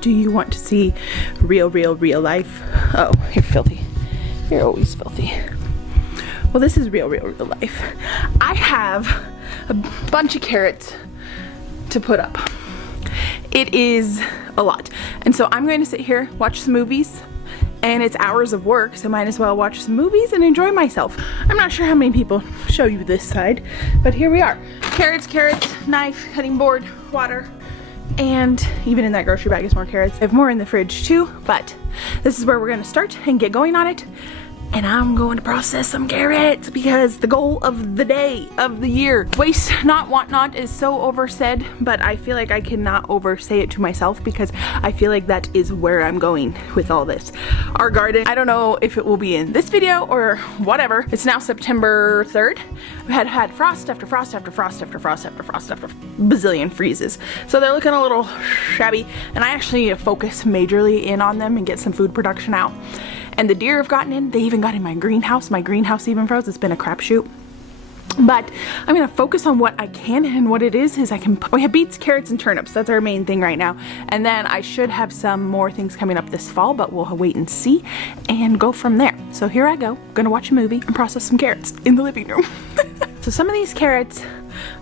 Do you want to see real life? Oh, you're filthy. You're always filthy. Well, this is real life. I have a bunch of carrots to put up. It is a lot. And so I'm going to sit here, watch some movies, and it's hours of work, so might as well watch some movies and enjoy myself. I'm not sure how many people show you this side, but here we are. Carrots, knife, cutting board, water, and even in that grocery bag is more carrots. I have more in the fridge too, but this is where we're gonna start and get going on it. And I'm going to process some carrots because the goal of the day, of the year, waste not, want not is so oversaid, but I feel like I cannot oversay it to myself because I feel like that is where I'm going with all this. Our garden, I don't know if it will be in this video or whatever. It's now September 3rd. We had frost after frost after frost after frost after frost after bazillion freezes. So they're looking a little shabby, and I actually need to focus majorly in on them and get some food production out. And the deer have gotten in. They even got in my greenhouse. My greenhouse even froze. It's been a crapshoot. But I'm gonna focus on what I can, and what it is we have beets, carrots, and turnips. That's our main thing right now. And then I should have some more things coming up this fall, but we'll wait and see and go from there. So here I go. I'm gonna watch a movie and process some carrots in the living room. So some of these carrots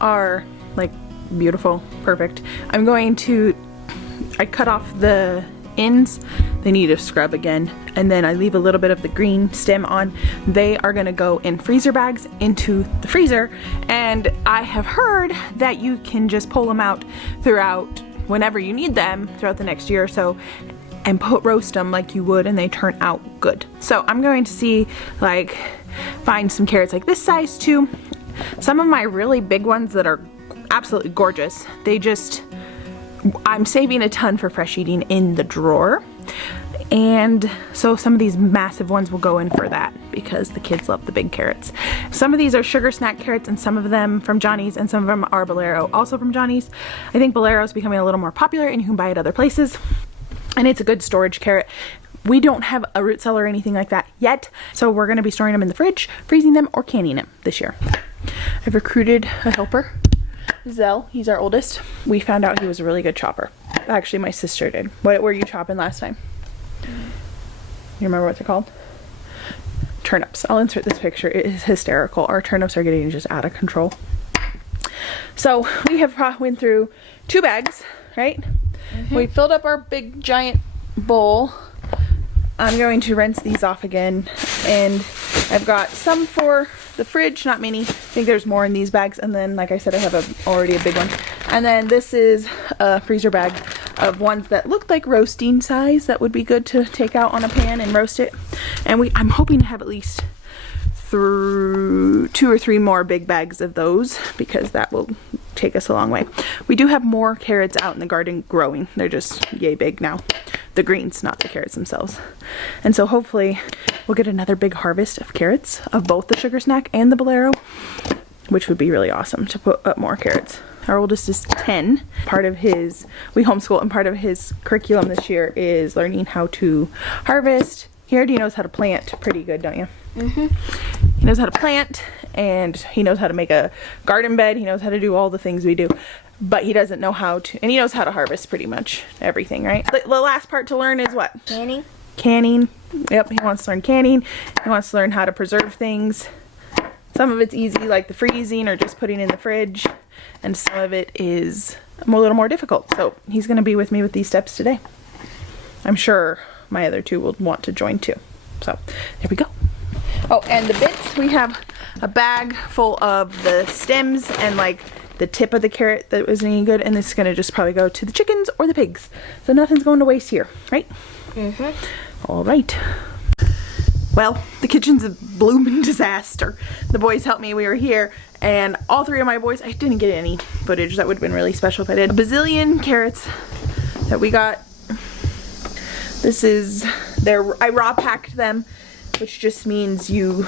are like beautiful, perfect. I cut off the ends. They need to scrub again, and then I leave a little bit of the green stem on. They are gonna go in freezer bags into the freezer, and I have heard that you can just pull them out throughout whenever you need them throughout the next year or so and roast them like you would, and they turn out good. So I'm going to see, like, find some carrots like this size too. Some of my really big ones that are absolutely gorgeous, I'm saving a ton for fresh eating in the drawer, and so some of these massive ones will go in for that because the kids love the big carrots. Some of these are sugar snack carrots, and some of them from Johnny's, and some of them are Bolero, also from Johnny's. I think Bolero is becoming a little more popular, and you can buy it other places, and it's a good storage carrot. We don't have a root cellar or anything like that yet, so we're going to be storing them in the fridge, freezing them, or canning them this year. I've recruited a helper. Zell, he's our oldest. We found out he was a really good chopper. Actually, my sister did. What were you chopping last time? You remember what they're called? Turnips. I'll insert this picture. It is hysterical. Our turnips are getting just out of control. So we have went through 2 bags, right? We filled up our big giant bowl. I'm going to rinse these off again, and I've got some for the fridge, not many. I think there's more in these bags, and then, like I said, I have already a big one. And then this is a freezer bag of ones that look like roasting size that would be good to take out on a pan and roast it. And I'm hoping to have at least 2 or 3 more big bags of those, because that will take us a long way. We do have more carrots out in the garden growing. They're just yay big now. The greens, not the carrots themselves. And so hopefully we'll get another big harvest of carrots, of both the sugar snack and the Bolero, which would be really awesome to put up more carrots. Our oldest is 10. We homeschool, and part of his curriculum this year is learning how to harvest. He already knows how to plant pretty good, don't you? He knows how to plant, and he knows how to make a garden bed. He knows how to do all the things we do, but he doesn't know how to, and he knows how to harvest pretty much everything, right? The last part to learn is what? Canning. Canning. Yep, he wants to learn canning. He wants to learn how to preserve things. Some of it's easy, like the freezing or just putting in the fridge, and some of it is a little more difficult. So he's going to be with me with these steps today. I'm sure my other 2 will want to join too. So there we go. Oh, and the bits, we have a bag full of the stems and like the tip of the carrot that wasn't any good, and this is going to just probably go to the chickens or the pigs. So nothing's going to waste here, right? All right. Well, the kitchen's a blooming disaster. The boys helped me. We were here, and all 3 of my boys, I didn't get any footage. That would have been really special if I did. A bazillion carrots that we got. This is I raw packed them, which just means you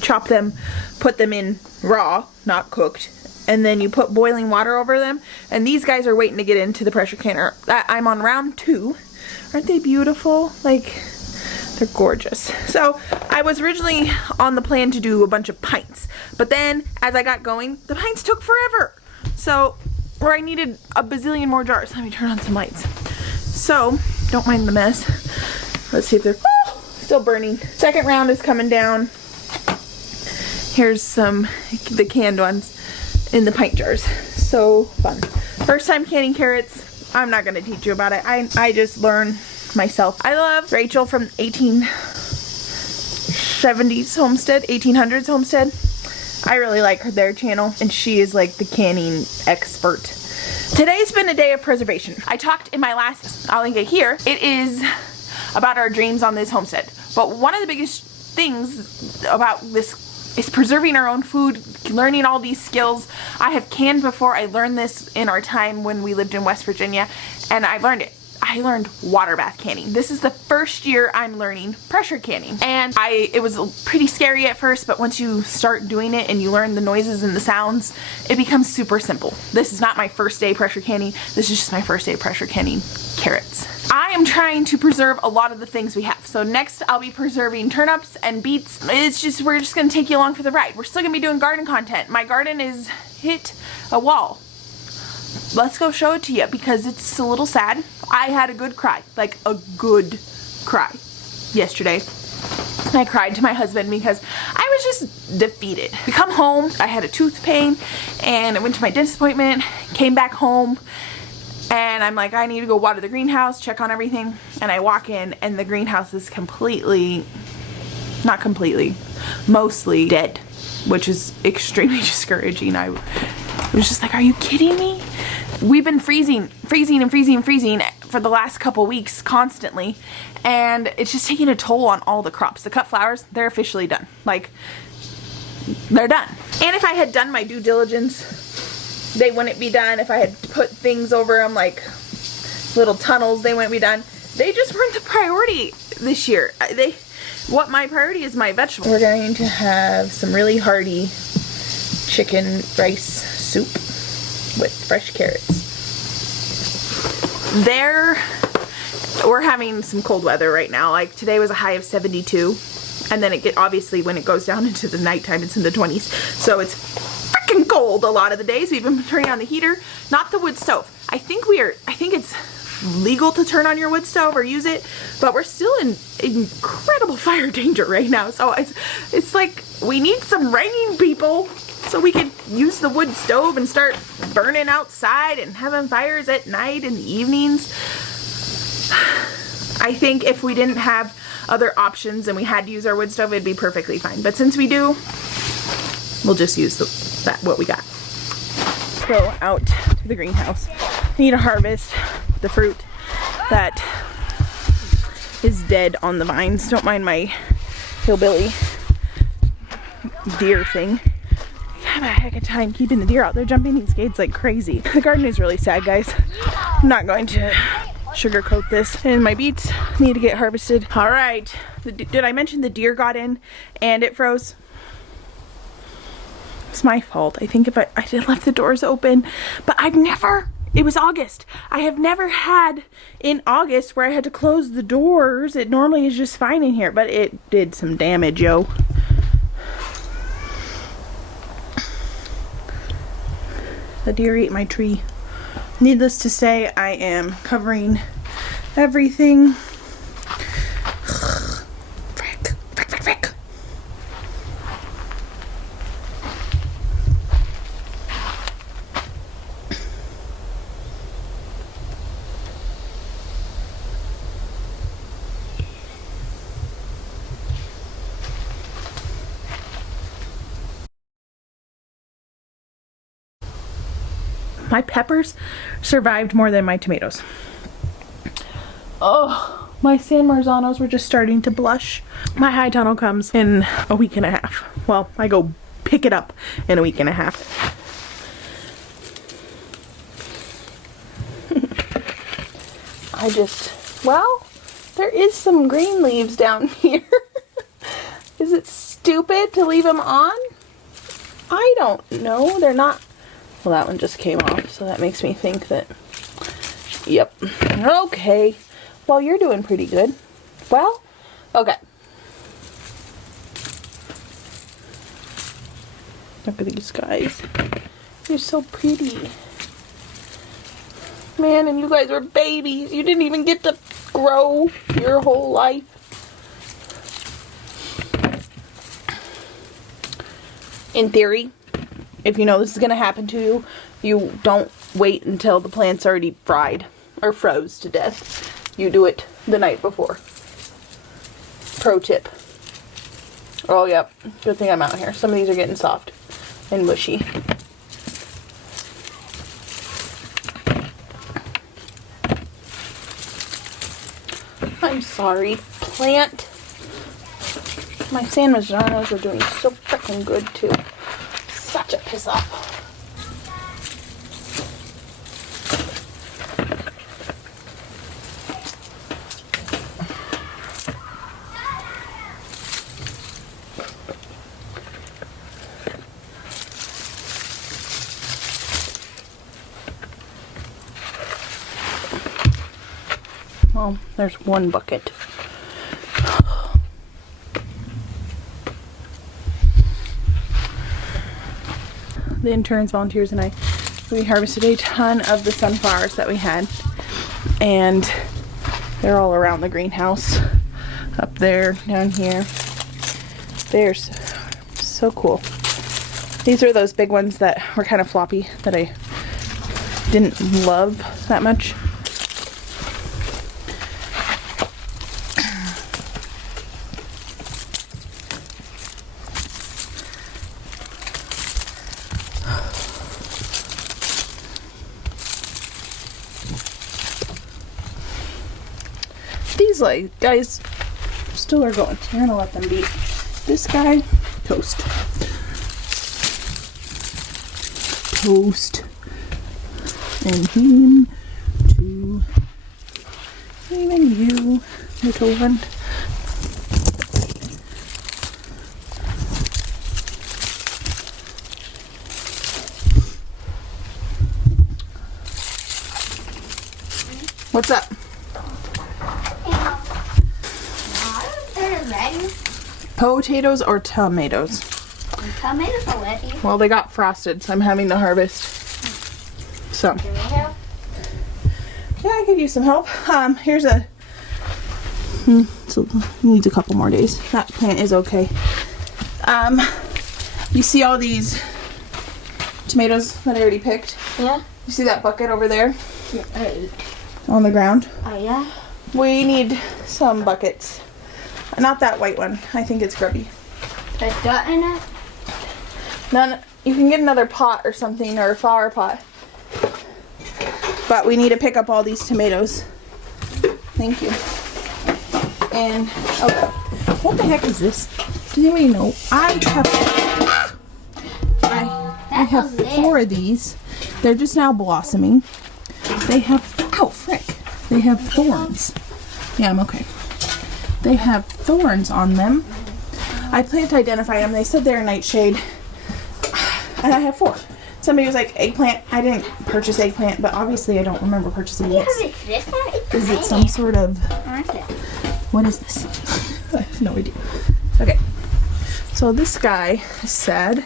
chop them, put them in raw, not cooked, and then you put boiling water over them. And these guys are waiting to get into the pressure canner. I'm on round 2. Aren't they beautiful? Like, they're gorgeous. So I was originally on the plan to do a bunch of pints, but then as I got going, the pints took forever. So, I needed a bazillion more jars. Let me turn on some lights. So, don't mind the mess. Let's see if they're still burning. Second round is coming down. Here's the canned ones in the pint jars. So fun. First time canning carrots. I'm not gonna teach you about it. I just learn myself. I love Rachel from 1870s homestead, 1800s homestead. I really like their channel, and she is like the canning expert. Today's been a day of preservation. I talked in my last, I'll link it here. It is about our dreams on this homestead. But one of the biggest things about this is preserving our own food, learning all these skills. I have canned before. I learned this in our time when we lived in West Virginia, and I learned it. I learned water bath canning. This is the first year I'm learning pressure canning. And it was pretty scary at first, but once you start doing it and you learn the noises and the sounds, it becomes super simple. This is not my first day pressure canning. This is just my first day pressure canning carrots. I am trying to preserve a lot of the things we have. So next I'll be preserving turnips and beets. We're just gonna take you along for the ride. We're still gonna be doing garden content. My garden is hit a wall. Let's go show it to you because it's a little sad. I had a good cry, like a good cry yesterday. I cried to my husband because I was just defeated. We come home, I had a tooth pain, and I went to my dentist appointment, came back home, and I'm like, I need to go water the greenhouse, check on everything, and I walk in, and the greenhouse is completely, not completely, mostly dead, which is extremely discouraging. I was just like, are you kidding me? We've been freezing for the last couple weeks constantly, and it's just taking a toll on all the crops. The cut flowers, they're officially done. Like, they're done. And if I had done my due diligence, they wouldn't be done. If I had put things over them, like little tunnels, they wouldn't be done. They just weren't the priority this year. What my priority is my vegetables. We're going to have some really hearty chicken rice soup with fresh carrots. We're having some cold weather right now. Like today was a high of 72, and then obviously when it goes down into the nighttime it's in the 20s. So it's freaking cold a lot of the days. We've been turning on the heater, not the wood stove. I think it's legal to turn on your wood stove or use it, but we're still in incredible fire danger right now. So it's like we need some rain, people, so we can use the wood stove and start burning outside and having fires at night in the evenings. I think if we didn't have other options and we had to use our wood stove, it'd be perfectly fine. But since we do, we'll just use what we got. Let's go out to the greenhouse. We need to harvest the fruit that is dead on the vines. Don't mind my hillbilly deer thing. I have a heck of a time keeping the deer out. They're jumping these gates like crazy. The garden is really sad, guys. I'm not going to sugarcoat this. And my beets need to get harvested. All right. Did I mention the deer got in and it froze? It's my fault. I think if I did left the doors open, but it was August. I have never had in August where I had to close the doors. It normally is just fine in here, but it did some damage, yo. The deer ate my tree. Needless to say, I am covering everything. Frick. My peppers survived more than my tomatoes. Oh, my San Marzanos were just starting to blush. My high tunnel comes in a week and a half. Well, I go pick it up in a week and a half. Well, there is some green leaves down here. Is it stupid to leave them on? I don't know. They're not. Well, that one just came off, so that makes me think that, yep. Okay. Well, you're doing pretty good. Well, okay. Look at these guys. They're so pretty. Man, and you guys were babies. You didn't even get to grow your whole life. In theory, if you know this is going to happen to you, you don't wait until the plant's already fried or froze to death. You do it the night before. Pro tip. Oh, yep. Good thing I'm out here. Some of these are getting soft and mushy. I'm sorry, plant. My San Maggiano's are doing so freaking good too. Such a piss off. Well, there's one bucket. The interns, volunteers, and we harvested a ton of the sunflowers that we had, and they're all around the greenhouse, up there, down here. They're so cool. These are those big ones that were kind of floppy that I didn't love that much. These like guys still are going. You're gonna let them be. This guy, toast. Toast. And him too. Even you, little one. What's up? Potatoes or tomatoes? Tomatoes are ready. Well, they got frosted, so I'm having to harvest some. Can we help? Yeah, I could use some help. Here's a... so needs a couple more days. That plant is okay. You see all these tomatoes that I already picked? Yeah. You see that bucket over there? Yeah. On the ground? Oh, yeah? We need some buckets. Not that white one. I think it's grubby. There's dirt in it? None. You can get another pot or something, or a flower pot. But we need to pick up all these tomatoes. Thank you. And, oh, what the heck is this? Does anybody know? I have 4 of these. They're just now blossoming. They have, oh frick. They have thorns. Yeah, I'm okay. They have thorns on them. I planned to identify them. They said they're nightshade. And I have 4. Somebody was like, eggplant. I didn't purchase eggplant, but obviously I don't remember purchasing this. Is it some sort of... What is this? I have no idea. Okay. So this guy said...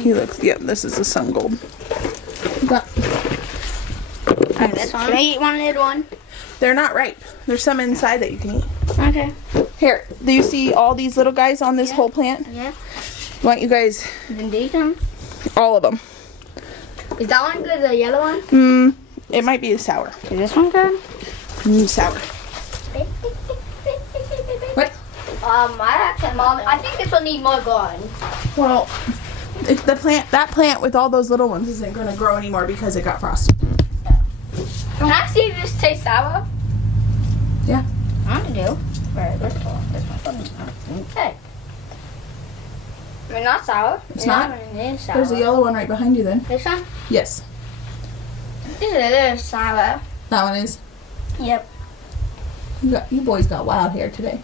He looks... Yep, this is a sun gold. But, This one. Can I eat one? they're not ripe. There's some inside that you can eat. Okay. Here, do you see all these little guys on this whole plant? Yeah. Want you guys... Then these ones? All of them. Is that one good, the yellow one? It might be a sour. Is this one good? Sour. What? I think this one needs more garden. Well, if that plant with all those little ones isn't going to grow anymore because it got frosted. Can I see if this tastes sour? Yeah. I want to do. Where this one? Okay. I mean, not sour. It's not? It is sour. There's a yellow one right behind you then. This one? Yes. This is sour. That one is. Yep. You boys got wild hair today.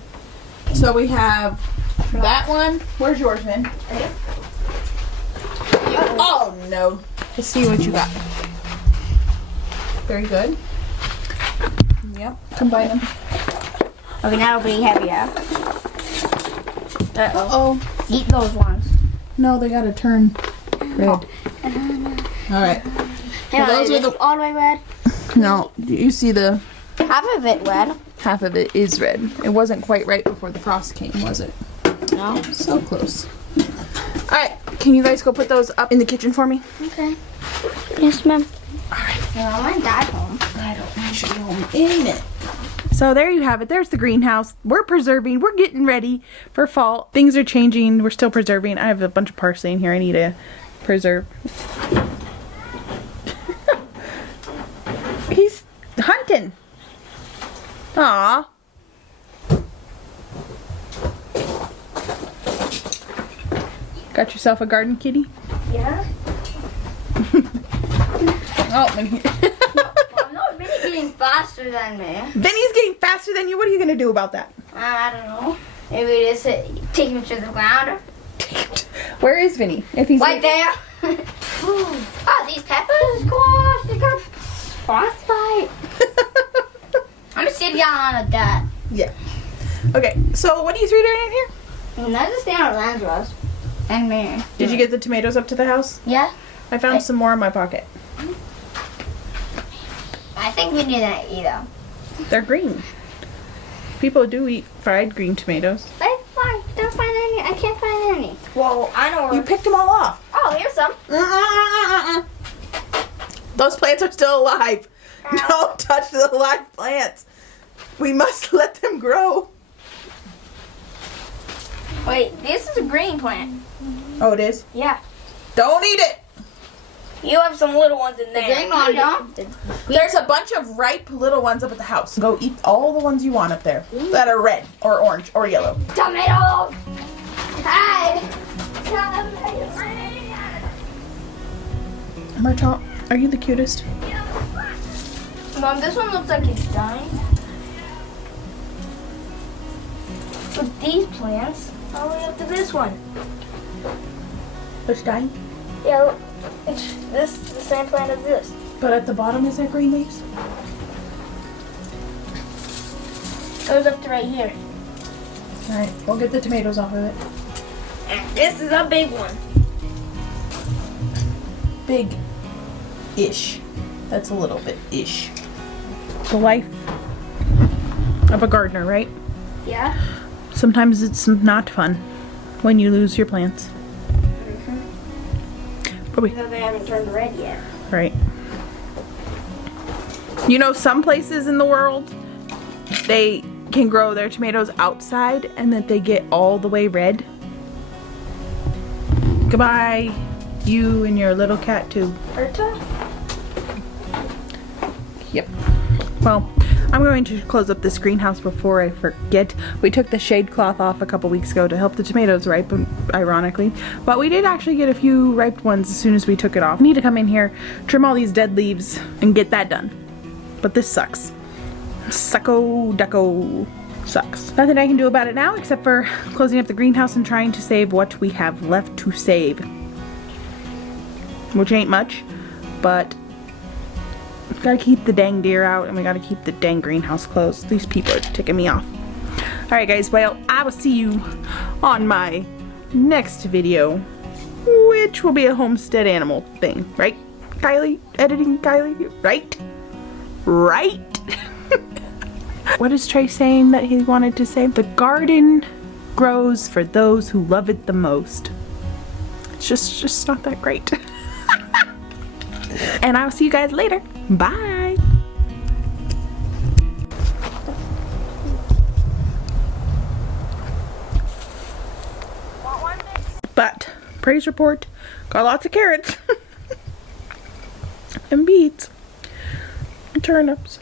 So we have that one. Where's yours, man? Oh, no. Let's see what you got. Very good. Yep. Combine them. Okay, now it'll be heavier. Uh-oh. Eat those ones. No, they gotta turn red. All right. Hang on, those is are this the- all the way red? No, you see the Half of it red. half of it is red. It wasn't quite right before the frost came, was it? No. So close. All right, can you guys go put those up in the kitchen for me? Okay. Yes, ma'am. All right. Well, my dad's home. I don't want to show you home in a minute. So there you have it. There's the greenhouse. We're preserving. We're getting ready for fall. Things are changing. We're still preserving. I have a bunch of parsley in here I need to preserve. He's hunting. Aw. Got yourself a garden kitty? Yeah. Oh, in here. Well, no, Vinny's getting faster than me. Vinny's getting faster than you. What are you going to do about that? I don't know. Maybe just take him to the ground. Where is Vinny? If he's Right there. Oh, these peppers, gosh, they got frostbite. I'm gonna sit down on a dirt. Yeah. Okay, so what are you three doing in here? And I just stay on Lanzarote. And me. Did you get the tomatoes up to the house? Yeah. I found some more in my pocket. I think we didn't eat them. They're green. People do eat fried green tomatoes. I don't find any. I can't find any. Well, I know. You picked them all off. Oh, here's some. Those plants are still alive. Ow. Don't touch the live plants. We must let them grow. Wait, this is a green plant. Oh, it is? Yeah. Don't eat it. You have some little ones in there. The green one, don't. There's a bunch of ripe little ones up at the house. Go eat all the ones you want up there that are red or orange or yellow. Tomatoes. Hi. Myrtle, are you the cutest? Mom, this one looks like it's dying. But these plants all the way up to this one. Which dying? Yeah, look. It's the same plant as this. But at the bottom is there green leaves? Goes up to right here. Alright, we'll get the tomatoes off of it. And this is a big one. Big-ish. That's a little bit-ish. The life of a gardener, right? Yeah. Sometimes it's not fun when you lose your plants. Probably. Because they haven't turned red yet. Right. You know, some places in the world, they can grow their tomatoes outside and that they get all the way red. Goodbye, you and your little cat too. Berta? Yep. Well, I'm going to close up this greenhouse before I forget. We took the shade cloth off a couple weeks ago to help the tomatoes ripen, ironically. But we did actually get a few ripe ones as soon as we took it off. I need to come in here, trim all these dead leaves, and get that done. But this sucks. Sucko ducko. Sucks. Nothing I can do about it now except for closing up the greenhouse and trying to save what we have left to save. Which ain't much, but gotta keep the dang deer out and we gotta keep the dang greenhouse closed. These people are ticking me off. Alright guys, well, I will see you on my next video, which will be a homestead animal thing, right? Kylie? Editing Kylie? Right? Right? What is Trey saying that he wanted to say? The garden grows for those who love it the most. It's just not that great. And I'll see you guys later. Bye. But praise report, got lots of carrots and beets and turnips.